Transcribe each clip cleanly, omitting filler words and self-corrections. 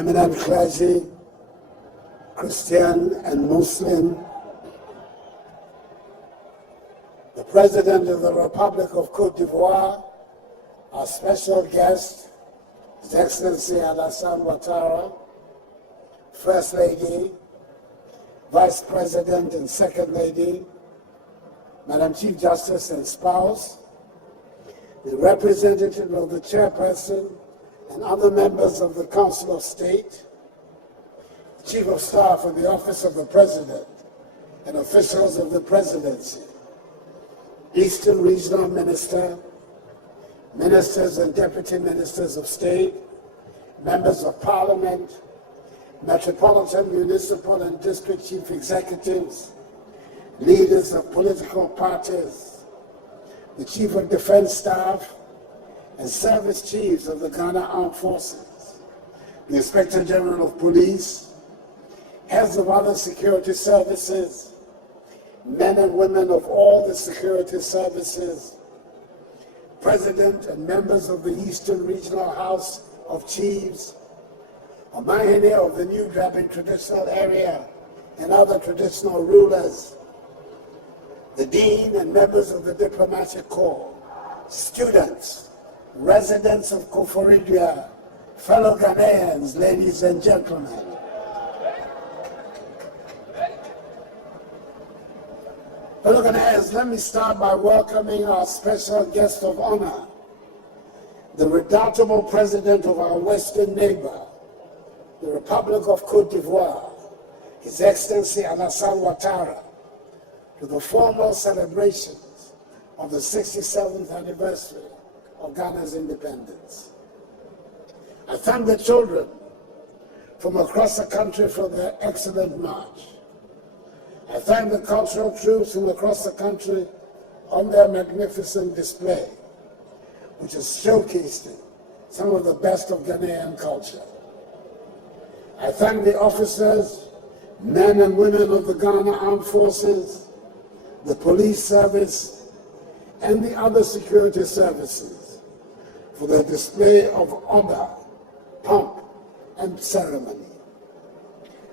eminent clergy, Christian and Muslim, the President of the Republic of Côte d'Ivoire, our special guest, His Excellency Alassane Ouattara, First Lady, Vice President and Second Lady, Madam Chief Justice and spouse, the representative of the chairperson and other members of the Council of State, Chief of Staff of the Office of the President and officials of the Presidency, Eastern Regional Minister, Ministers and Deputy Ministers of State, Members of Parliament, Metropolitan, Municipal and District Chief Executives, leaders of political parties, the Chief of Defense Staff, and service chiefs of the Ghana Armed Forces, the Inspector General of Police, heads of other security services, men and women of all the security services, President and members of the Eastern Regional House of Chiefs, Omahene of the New Drabbing Traditional Area, and other traditional rulers, the Dean and members of the Diplomatic Corps, students, residents of Koforidua, fellow Ghanaians, ladies and gentlemen. Fellow Ghanaians, let me start by welcoming our special guest of honor, the redoubtable president of our western neighbor, the Republic of Côte d'Ivoire, His Excellency Alassane Ouattara, to the formal celebrations of the 67th anniversary of Ghana's independence. I thank the children from across the country for their excellent march. I thank the cultural troops from across the country on their magnificent display, which is showcasing some of the best of Ghanaian culture. I thank the officers, men and women of the Ghana Armed Forces, the police service, and the other security services for their display of honor, pomp, and ceremony.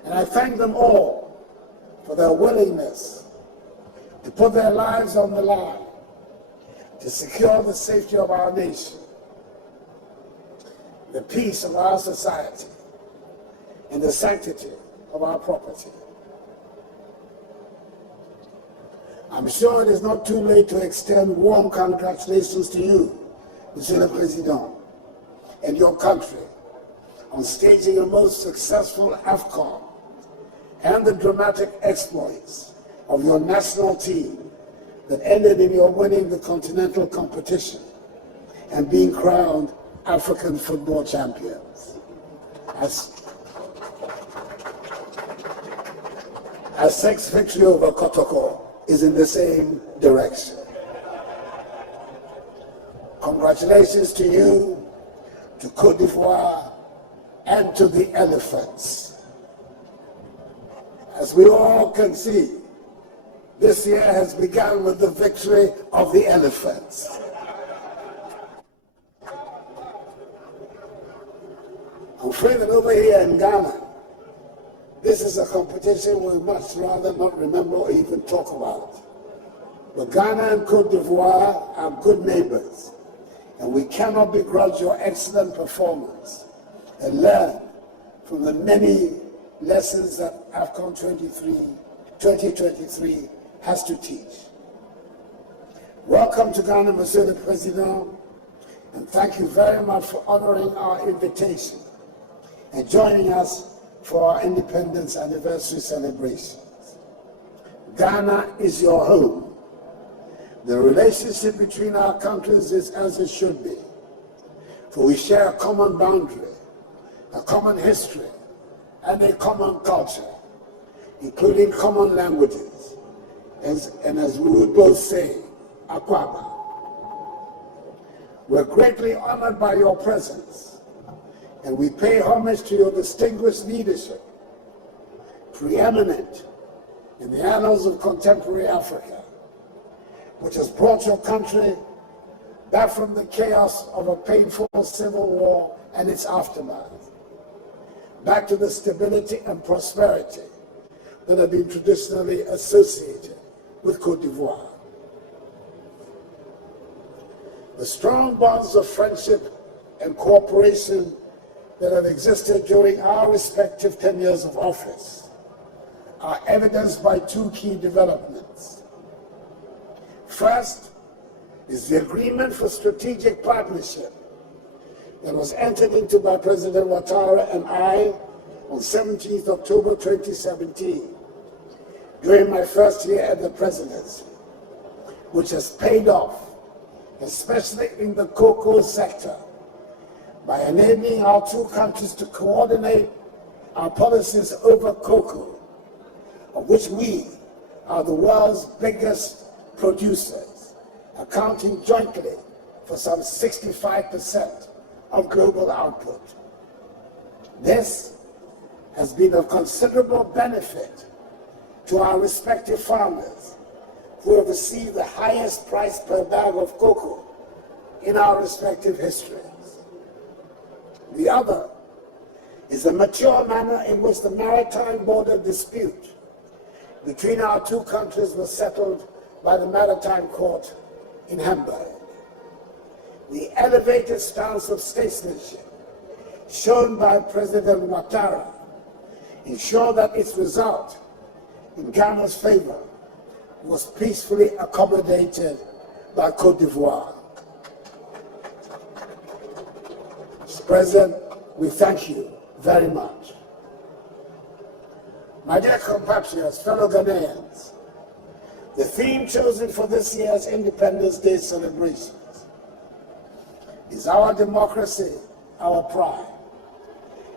And I thank them all for their willingness to put their lives on the line to secure the safety of our nation, the peace of our society, and the sanctity of our property. I'm sure it is not too late to extend warm congratulations to you, Monsieur le Président, and your country on staging a most successful AFCON and the dramatic exploits of your national team that ended in your winning the continental competition and being crowned African football champions. ASEC's victory over Kotoko is in the same direction. Congratulations to you, to Côte d'Ivoire, and to the elephants. As we all can see, this year has begun with the victory of the elephants. I'm afraid that over here in Ghana, this is a competition we much rather not remember or even talk about. But Ghana and Côte d'Ivoire are good neighbors, and we cannot begrudge your excellent performance and learn from the many lessons that AFCON 2023 has to teach. Welcome to Ghana, Monsieur le Président, and thank you very much for honoring our invitation and joining us for our independence anniversary celebrations. Ghana is your home. The relationship between our countries is as it should be, for we share a common boundary, a common history, and a common culture, including common languages, and as we would both say, Akwaba. We're greatly honored by your presence, and we pay homage to your distinguished leadership, preeminent in the annals of contemporary Africa, which has brought your country back from the chaos of a painful civil war and its aftermath, back to the stability and prosperity that have been traditionally associated with Côte d'Ivoire. The strong bonds of friendship and cooperation that have existed during our respective tenures of office are evidenced by two key developments. First is the agreement for strategic partnership that was entered into by President Ouattara and I on 17th October 2017 during my first year at the presidency, which has paid off, especially in the cocoa sector, by enabling our two countries to coordinate our policies over cocoa, of which we are the world's biggest producers, accounting jointly for some 65% of global output. This has been of considerable benefit to our respective farmers, who have received the highest price per bag of cocoa in our respective histories. The other is the mature manner in which the maritime border dispute between our two countries was settled by the Maritime Court in Hamburg. The elevated stance of statesmanship shown by President Ouattara ensured that its result in Ghana's favor was peacefully accommodated by Côte d'Ivoire. Mr. President, we thank you very much. My dear compatriots, fellow Ghanaians, the theme chosen for this year's Independence Day celebrations is our democracy, our pride.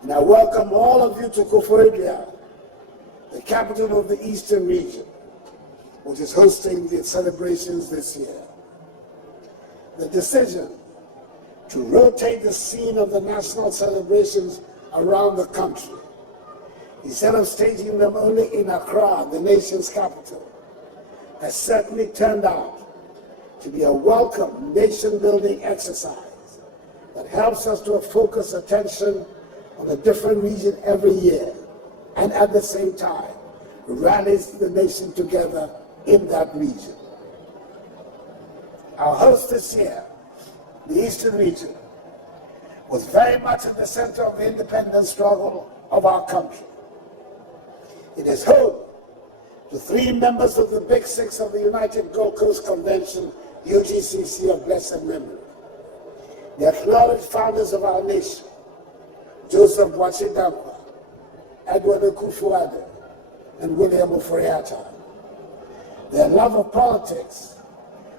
And I welcome all of you to Koforidua, the capital of the Eastern region, which is hosting the celebrations this year. The decision to rotate the scene of the national celebrations around the country, instead of staging them only in Accra, the nation's capital, has certainly turned out to be a welcome nation-building exercise that helps us to focus attention on a different region every year, and at the same time rallies the nation together in that region. Our host this year, the Eastern region, was very much at the center of the independence struggle of our country. It is home to 3 members of the Big Six of the United Gold Coast Convention, UGCC of blessed memory. The acknowledged founders of our nation, Joseph Boakai Dankwa, Edward Akufo-Addo, and William Ofori-Atta. Their love of politics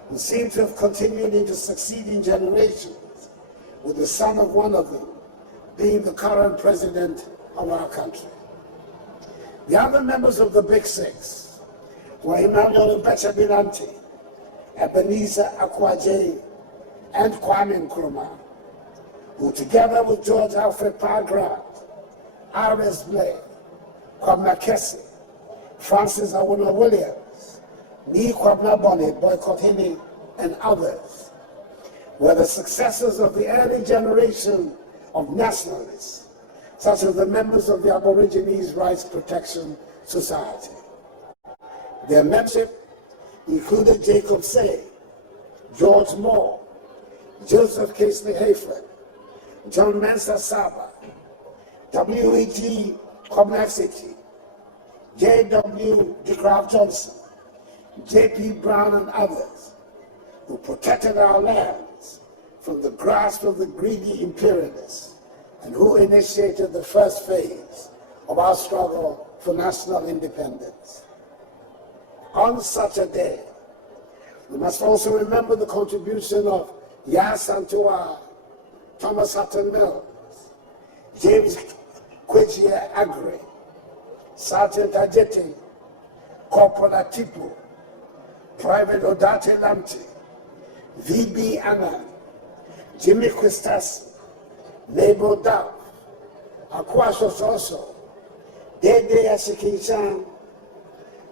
will seem to have continued into succeeding generations, with the son of one of them being the current president of our country. The other members of the Big Six were Emmanuel Binanti, Ebenezer Akwaje, and Kwame Nkrumah, who together with George Alfred Pargrant, R.S. Blay, Kwabena Kese, Francis Awona Williams, Ni Kwabena Bonnet, Boycott Hini, and others, were the successors of the early generation of nationalists, such as the members of the Aborigines Rights Protection Society. Their membership included Jacob Say, George Moore, Joseph Casely Hayford, John Mensah Saba, W.E.G. Kobnasity, J.W. DeGraff Johnson, J.P. Brown, and others, who protected our lands from the grasp of the greedy imperialists and who initiated the first phase of our struggle for national independence. On such a day, we must also remember the contribution of Yas Santua, Thomas Hutton Mills, James Kwejie Agre, Sergeant Ajete, Corporal Atipu, Private Odate Lamte, V.B. Anna, Jimmy Quistas, Nebo Dao, Akwasho Soso, Dede Asikinchan,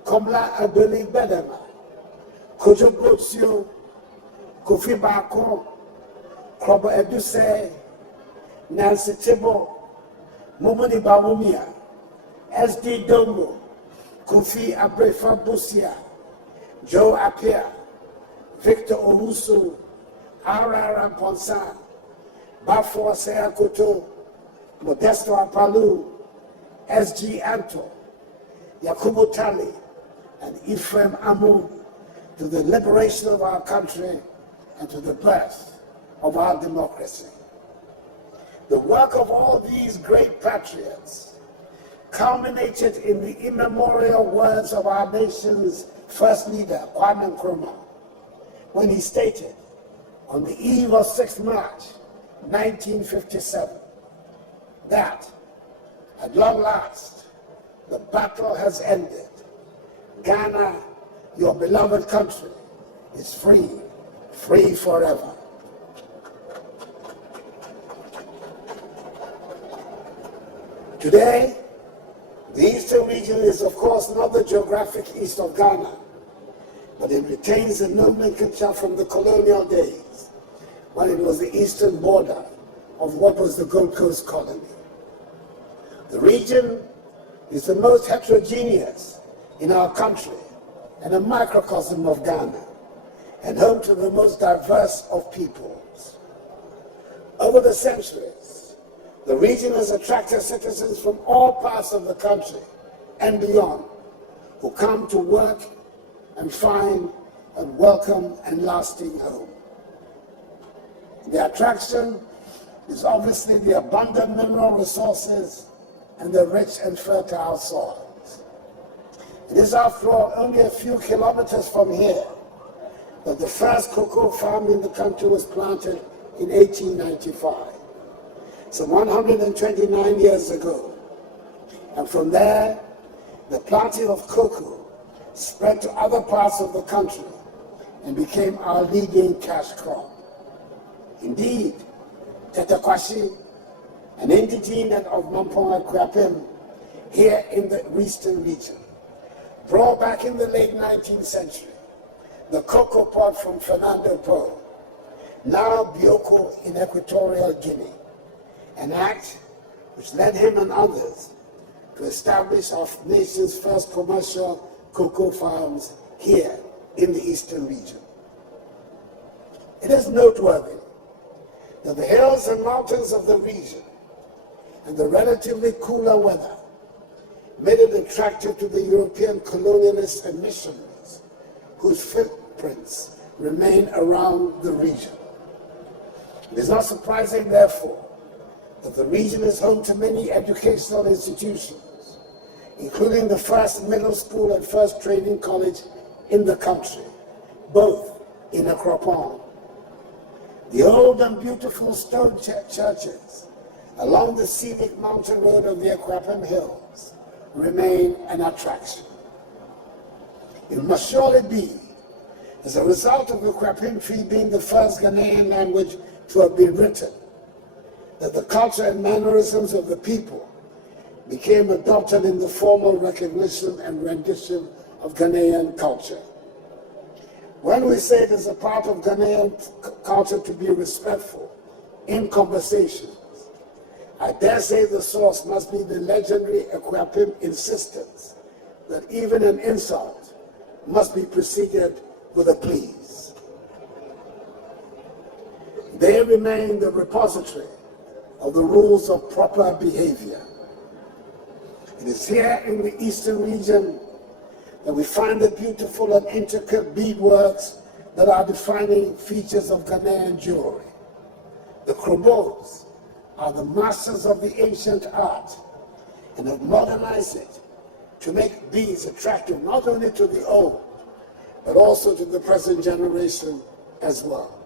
Komla Adoli Bedema, Kojo Botsio, Kofi Bako, Krobo Eduse, Nancy Tibo, Mumuni Bawumia, SD Dongo, Kofi Abrefa Busia, Joe Apia, Victor Owusu, R.R. Ponsan, Bafo Seakoto, Modesto Apalu, S.G. Anto, Yakubu Tali, and Ephraim Amun, to the liberation of our country and to the birth of our democracy. The work of all these great patriots culminated in the immemorial words of our nation's first leader, Kwame Nkrumah, when he stated on the eve of 6th March, 1957, that at long last, the battle has ended. Ghana, your beloved country, is free, free forever. Today, the Eastern region is, of course, not the geographic east of Ghana, but it retains the nomenclature from the colonial days, when it was the eastern border of what was the Gold Coast colony. The region is the most heterogeneous in our country and a microcosm of Ghana, and home to the most diverse of peoples. Over the centuries, the region has attracted citizens from all parts of the country and beyond, who come to work and find a welcome and lasting home. The attraction is obviously the abundant mineral resources and the rich and fertile soils. It is, after all, only a few kilometers from here that the first cocoa farm in the country was planted in 1895, some 129 years ago. And from there, the planting of cocoa spread to other parts of the country and became our leading cash crop. Indeed, Tetakwashi, an indigene of Mampong Akwapim, here in the Eastern region, brought back in the late 19th century the cocoa pod from Fernando Po, now Bioko in Equatorial Guinea, an act which led him and others to establish our nation's first commercial cocoa farms here in the Eastern region. It is noteworthy that the hills and mountains of the region and the relatively cooler weather made it attractive to the European colonialists and missionaries, whose footprints remain around the region. It is not surprising, therefore, that the region is home to many educational institutions, including the first middle school and first training college in the country, both in Akropong. The old and beautiful stone churches along the scenic mountain road of the Akwapim Hills remain an attraction. It must surely be as a result of the Akwapim tree being the first Ghanaian language to have been written that the culture and mannerisms of the people became adopted in the formal recognition and rendition of Ghanaian culture. When we say it is a part of Ghanaian culture to be respectful in conversations, I dare say the source must be the legendary Akwapim insistence that even an insult must be preceded with a please. They remain the repository of the rules of proper behavior. It is here in the Eastern region that we find the beautiful and intricate beadworks that are defining features of Ghanaian jewelry. The Krobos are the masters of the ancient art and have modernized it to make beads attractive not only to the old, but also to the present generation as well.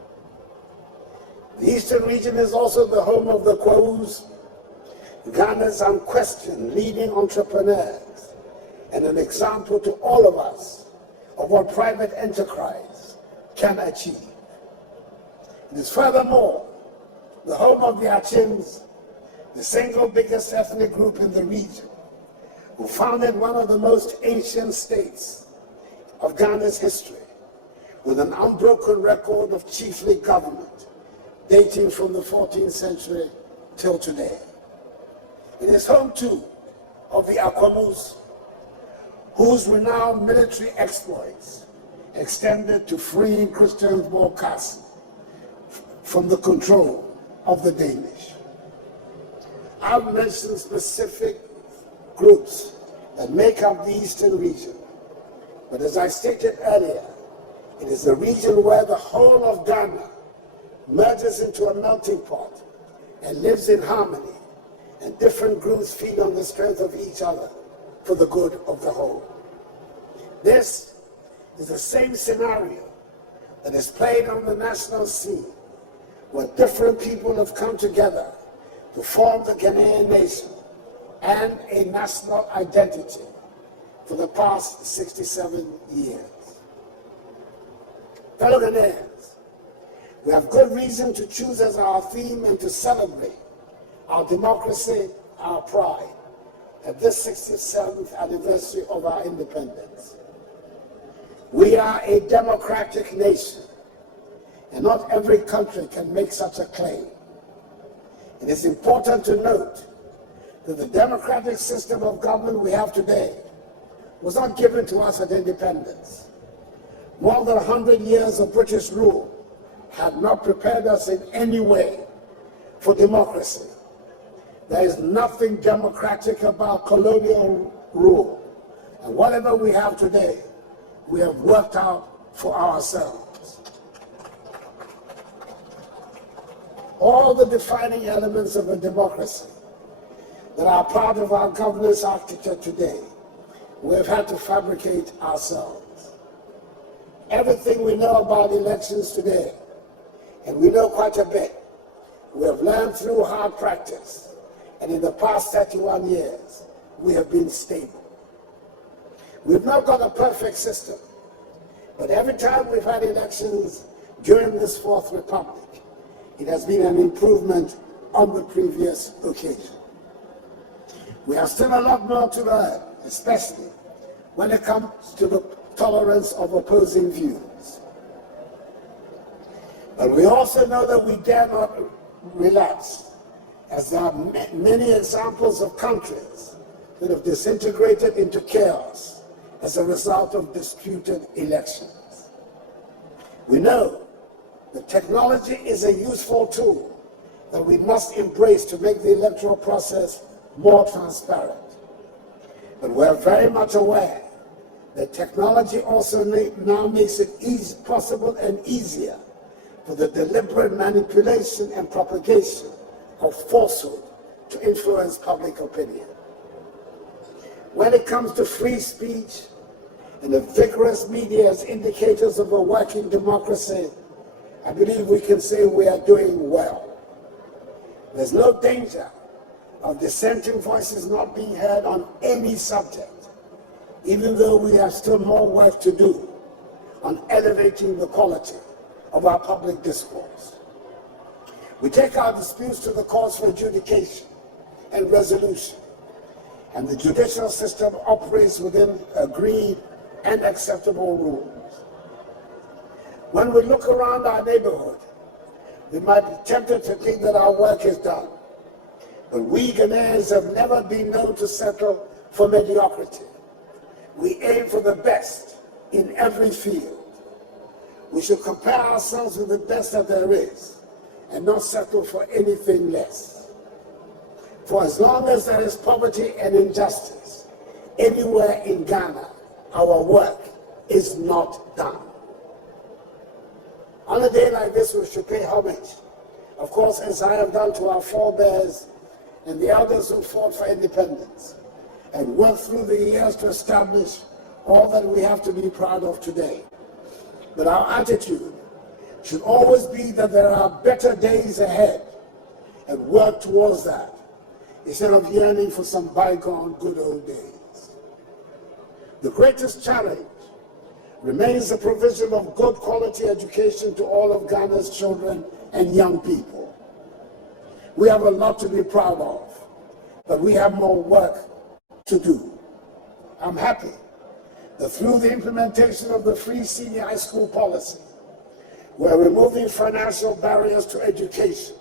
The Eastern region is also the home of the Kwaus, Ghana's unquestioned leading entrepreneurs, and an example to all of us of what private enterprise can achieve. It is furthermore the home of the Achims, the single biggest ethnic group in the region, who founded one of the most ancient states of Ghana's history, with an unbroken record of chiefly government dating from the 14th century till today. It is home too of the Akwamus, whose renowned military exploits extended to freeing Christian broadcasts from the control of the Danish. I've mentioned specific groups that make up the eastern region, but as I stated earlier, it is a region where the whole of Ghana merges into a melting pot and lives in harmony, and different groups feed on the strength of each other for the good of the whole. This is the same scenario that is played on the national scene, where different people have come together to form the Ghanaian nation and a national identity for the past 67 years. Fellow Ghanaians, we have good reason to choose as our theme and to celebrate our democracy, our pride, at this 67th anniversary of our independence. We are a democratic nation, and not every country can make such a claim. It is important to note that the democratic system of government we have today was not given to us at independence. More than 100 years of British rule had not prepared us in any way for democracy. There is nothing democratic about colonial rule, and whatever we have today, we have worked out for ourselves. All the defining elements of a democracy that are part of our governance architecture today, we have had to fabricate ourselves. Everything we know about elections today, and we know quite a bit, we have learned through hard practice, and in the past 31 years, we have been stable. We've not got a perfect system, but every time we've had elections during this Fourth Republic, it has been an improvement on the previous occasion. We have still a lot more to learn, especially when it comes to the tolerance of opposing views. But we also know that we dare not relapse, as there are many examples of countries that have disintegrated into chaos as a result of disputed elections. We know that technology is a useful tool that we must embrace to make the electoral process more transparent. But we're very much aware that technology also now makes it possible and easier for the deliberate manipulation and propagation of falsehood to influence public opinion. When it comes to free speech and the vigorous media as indicators of a working democracy, I believe we can say we are doing well. There's no danger of dissenting voices not being heard on any subject, even though we have still more work to do on elevating the quality of our public discourse. We take our disputes to the courts for adjudication and resolution, and the judicial system operates within agreed and acceptable rules. When we look around our neighborhood, we might be tempted to think that our work is done. But we Ghanaians have never been known to settle for mediocrity. We aim for the best in every field. We should compare ourselves with the best that there is and not settle for anything less. For as long as there is poverty and injustice anywhere in Ghana, our work is not done. On a day like this, we should pay homage, of course, as I have done to our forebears and the elders who fought for independence and worked through the years to establish all that we have to be proud of today. But our attitude should always be that there are better days ahead and work towards that, instead of yearning for some bygone good old days. The greatest challenge remains the provision of good quality education to all of Ghana's children and young people. We have a lot to be proud of, but we have more work to do. I'm happy that through the implementation of the free senior high school policy, we're removing financial barriers to education.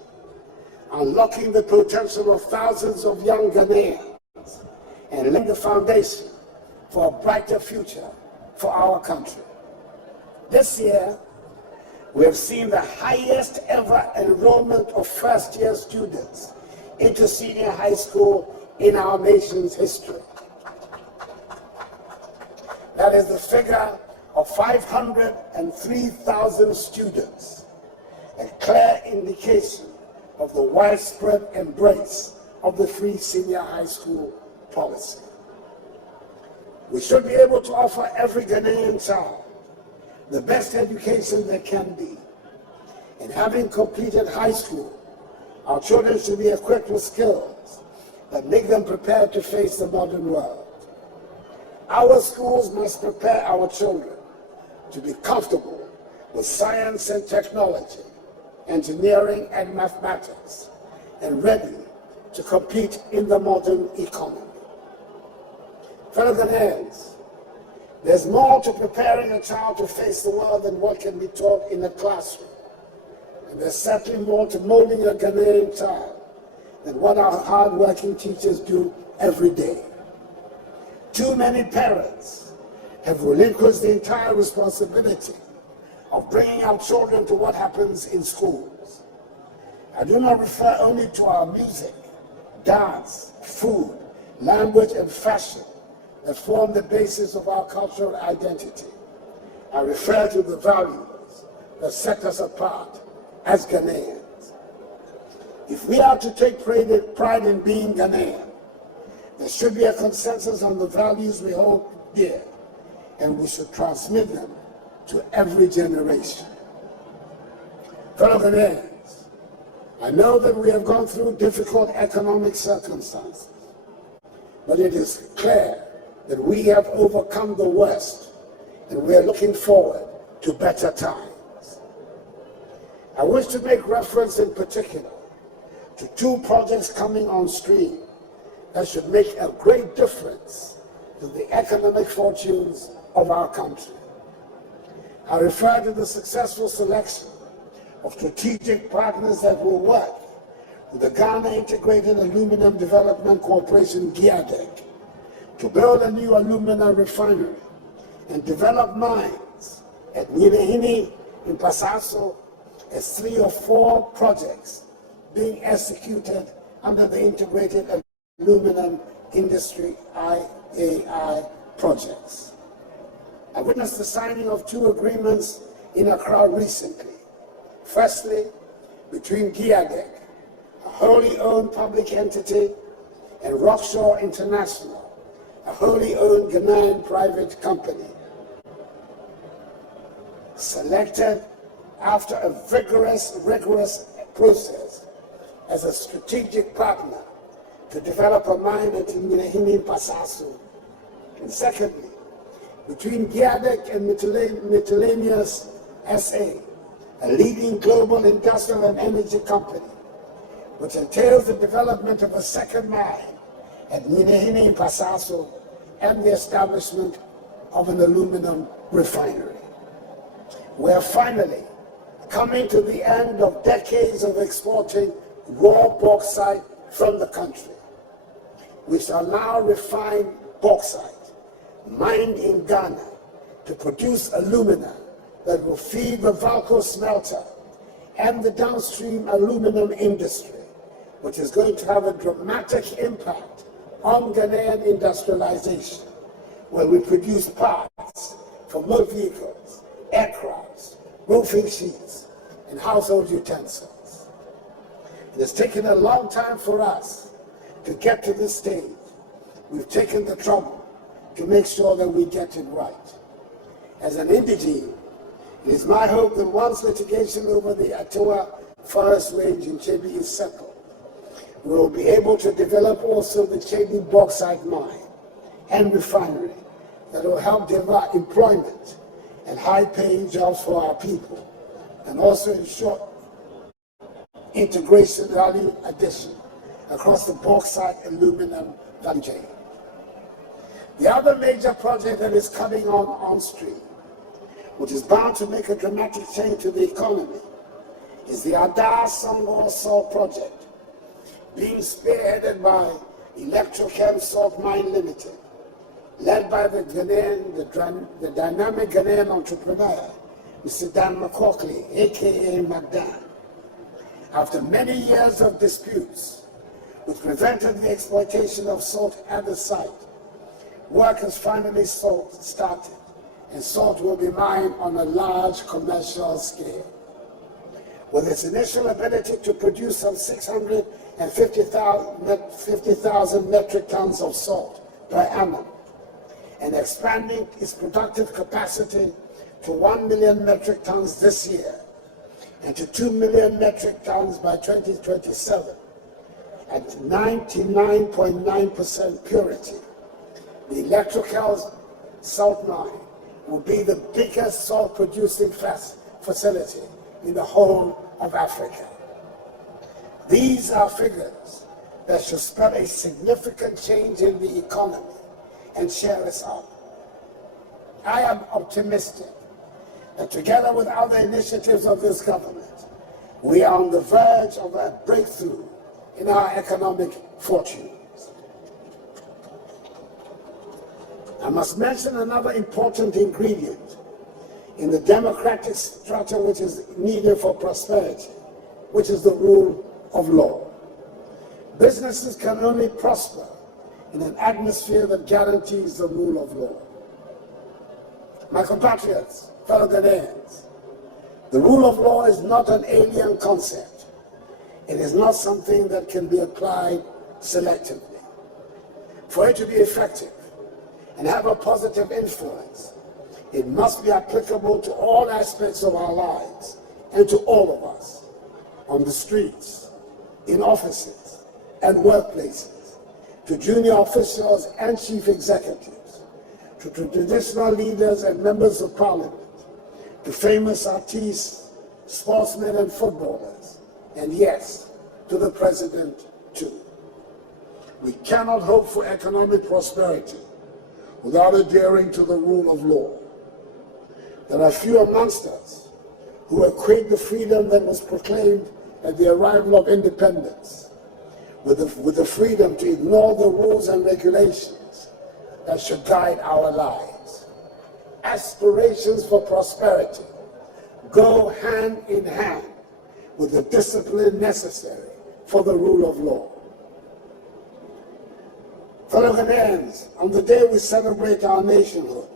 unlocking the potential of thousands of young Ghanaians and laying the foundation for a brighter future for our country. This year, we have seen the highest ever enrollment of first-year students into senior high school in our nation's history. That is the figure of 503,000 students, a clear indication of the widespread embrace of the free senior high school policy. We should be able to offer every Ghanaian child the best education there can be. And having completed high school, our children should be equipped with skills that make them prepared to face the modern world. Our schools must prepare our children to be comfortable with science and technology, engineering and mathematics, and ready to compete in the modern economy. Fellow Ghanaians, there's more to preparing a child to face the world than what can be taught in a classroom. And there's certainly more to molding a Ghanaian child than what our hard-working teachers do every day. Too many parents have relinquished the entire responsibility of bringing up children to what happens in schools. I do not refer only to our music, dance, food, language, and fashion that form the basis of our cultural identity. I refer to the values that set us apart as Ghanaians. If we are to take pride in being Ghanaian, there should be a consensus on the values we hold dear, and we should transmit them to every generation. Fellow Ghanaians, I know that we have gone through difficult economic circumstances, but it is clear that we have overcome the worst, and we are looking forward to better times. I wish to make reference in particular to two projects coming on stream that should make a great difference to the economic fortunes of our country. I refer to the successful selection of strategic partners that will work with the Ghana Integrated Aluminum Development Corporation, GIADEC, to build a new alumina refinery and develop mines at Nyinahini in Pasaso, as 3 or 4 projects being executed under the Integrated Aluminum Industry IAI projects. I witnessed the signing of 2 agreements in Accra recently. Firstly, between GIADEC, a wholly owned public entity, and Rockshore International, a wholly owned Ghanaian private company, selected after a rigorous process as a strategic partner to develop a mine at Nyinahini Pasaso. And secondly, between GIADEC and Miscellaneous SA, a leading global industrial and energy company, which entails the development of a second mine at Nyinahini Pasaso and the establishment of an aluminum refinery. We are finally coming to the end of decades of exporting raw bauxite from the country. We shall now refine bauxite mined in Ghana to produce alumina that will feed the Valco smelter and the downstream aluminum industry, which is going to have a dramatic impact on Ghanaian industrialization, where we produce parts for motor vehicles, aircrafts, roofing sheets, and household utensils. It has taken a long time for us to get to this stage. We've taken the trouble to make sure that we get it right. As an indigene, it is my hope that once litigation over the Atoa forest range in Chebi is settled, we will be able to develop also the Chebi bauxite mine and refinery that will help deliver employment and high-paying jobs for our people, and also ensure integration value addition across the bauxite aluminum value chain. The other major project that is coming on stream, which is bound to make a dramatic change to the economy, is the Addo Salt project, being spearheaded by Electrochem Salt Mine Limited, led by the dynamic Ghanaian entrepreneur, Mr. Dan McCaughey, aka McDan. After many years of disputes, which prevented the exploitation of salt at the site, work has finally started, and salt will be mined on a large commercial scale. With its initial ability to produce some 650,000 metric tons of salt per annum, and expanding its productive capacity to 1 million metric tons this year, and to 2 million metric tons by 2027, at 99.9% purity, the Electrochem salt mine will be the biggest salt-producing facility in the whole of Africa. These are figures that should spell a significant change in the economy and cheer us up. I am optimistic that together with other initiatives of this government, we are on the verge of a breakthrough in our economic fortunes. I must mention another important ingredient in the democratic structure which is needed for prosperity, which is the rule of law. Businesses can only prosper in an atmosphere that guarantees the rule of law. My compatriots, fellow Ghanaians, the rule of law is not an alien concept. It is not something that can be applied selectively. For it to be effective and have a positive influence, it must be applicable to all aspects of our lives and to all of us, on the streets, in offices and workplaces, to junior officials and chief executives, to traditional leaders and members of parliament, to famous artists, sportsmen and footballers, and yes, to the president too. We cannot hope for economic prosperity without adhering to the rule of law. There are few amongst us who equate the freedom that was proclaimed at the arrival of independence with the freedom to ignore the rules and regulations that should guide our lives. Aspirations for prosperity go hand in hand with the discipline necessary for the rule of law. Fellow Ghanaians, on the day we celebrate our nationhood,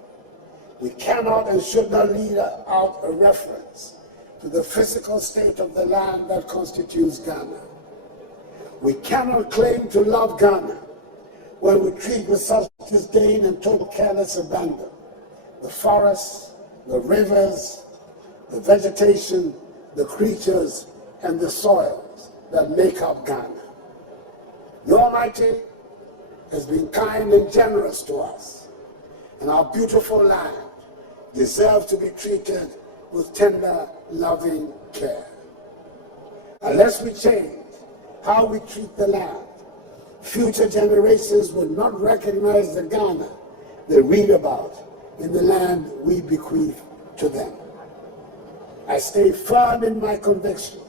we cannot and should not leave out a reference to the physical state of the land that constitutes Ghana. We cannot claim to love Ghana when we treat with such disdain and total careless abandon the forests, the rivers, the vegetation, the creatures, and the soils that make up Ghana. The Almighty has been kind and generous to us, and our beautiful land deserves to be treated with tender, loving care. Unless we change how we treat the land, future generations will not recognize the Ghana they read about in the land we bequeath to them. I stay firm in my conviction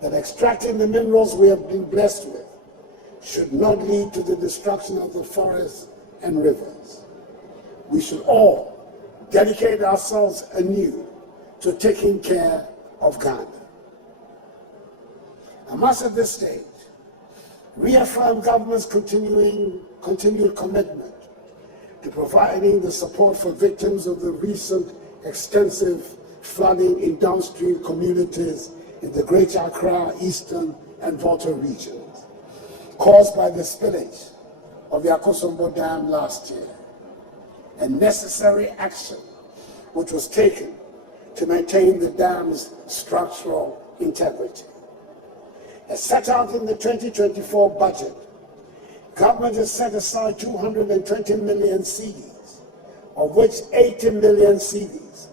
that extracting the minerals we have been blessed with should not lead to the destruction of the forests and rivers. We should all dedicate ourselves anew to taking care of Ghana. I must at this stage reaffirm government's continued commitment to providing the support for victims of the recent extensive flooding in downstream communities in the Greater Accra, Eastern and Volta regions, caused by the spillage of the Akosombo Dam last year, and necessary action which was taken to maintain the dam's structural integrity. As set out in the 2024 budget, government has set aside 220 million cedis, of which 80 million cedis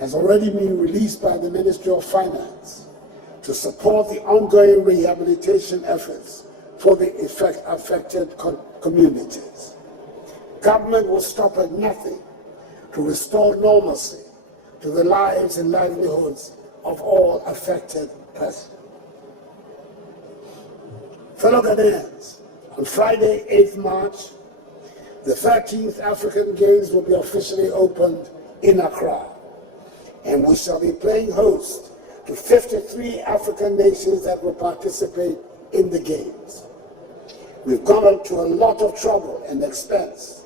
has already been released by the Ministry of Finance to support the ongoing rehabilitation efforts for the affected communities. Government will stop at nothing to restore normalcy to the lives and livelihoods of all affected persons. Fellow Ghanaians, on Friday, 8th March, the 13th African Games will be officially opened in Accra, and we shall be playing host to 53 African nations that will participate in the Games. We've gone to a lot of trouble and expense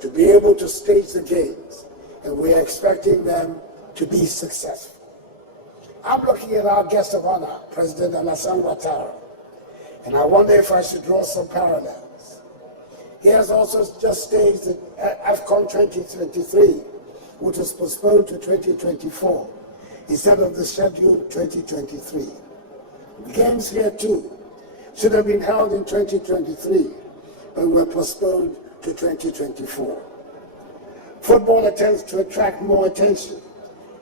to be able to stage the Games, and we are expecting them to be successful. I'm looking at our guest of honor, President Alassane Ouattara, and I wonder if I should draw some parallels. He has also just staged the AFCON 2023, which was postponed to 2024, instead of the scheduled 2023. The Games here too should have been held in 2023, but were postponed to 2024. Football attempts to attract more attention,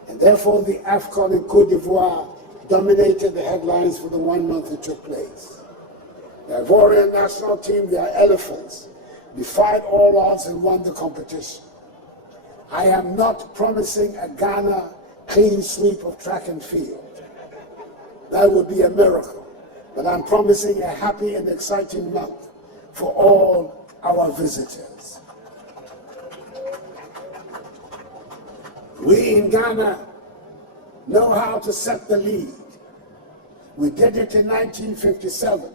and therefore the AFCON in Côte d'Ivoire dominated the headlines for the 1 month it took place. The Ivorian national team, their elephants, defied all odds and won the competition. I am not promising a Ghana clean sweep of track and field. That would be a miracle, but I'm promising a happy and exciting month for all our visitors. We in Ghana know how to set the lead. We did it in 1957,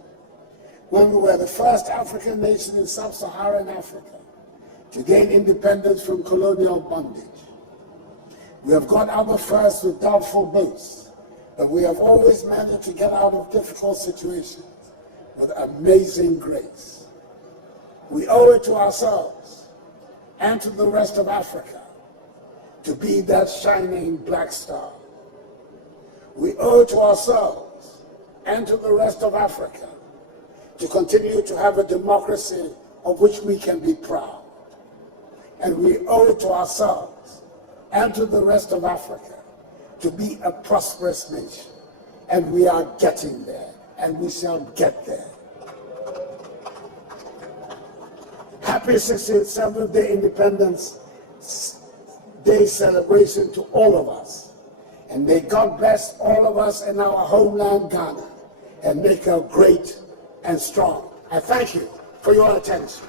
when we were the first African nation in sub-Saharan Africa to gain independence from colonial bondage. We have got other firsts with doubtful boasts, but we have always managed to get out of difficult situations with amazing grace. We owe it to ourselves and to the rest of Africa to be that shining black star. We owe it to ourselves and to the rest of Africa to continue to have a democracy of which we can be proud. And we owe it to ourselves and to the rest of Africa to be a prosperous nation. And we are getting there, and we shall get there. Happy 67th Day Independence Day celebration to all of us. And may God bless all of us in our homeland, Ghana, and make us great and strong. I thank you for your attention.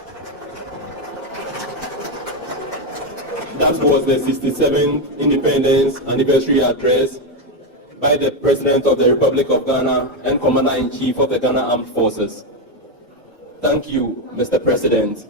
That was the 67th Independence Anniversary Address by the President of the Republic of Ghana and Commander-in-Chief of the Ghana Armed Forces. Thank you, Mr. President.